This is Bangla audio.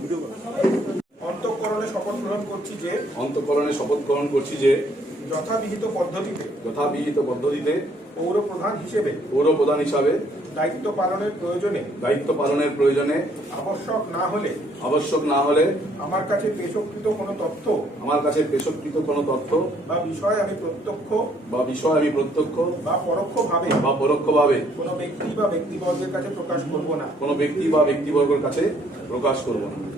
ভিডিও অন্তঃকরণে শপথ গ্রহণ করছি যে অন্তঃকরণে শপথ গ্রহণ করছি যে যথাবিহিত পদ্ধতিতে যথাবিহিত পদ্ধতিতে পৌর প্রধান হিসেবে পৌর প্রধান হিসাবে দায়িত্ব পালনের প্রয়োজনে দায়িত্ব পালনের প্রয়োজনে আবশ্যক না হলে আবশ্যক না হলে আমার কাছে পেশকৃত কোনো তথ্য আমার কাছে পেশকৃত কোনো তথ্য বা বিষয় আমি প্রত্যক্ষ বা বিষয় আমি প্রত্যক্ষ বা পরোক্ষভাবে বা পরোক্ষভাবে কোনো ব্যক্তি বা ব্যক্তিবর্গের কাছে প্রকাশ করব না। কোনো ব্যক্তি বা ব্যক্তিবর্গের কাছে প্রকাশ করব না।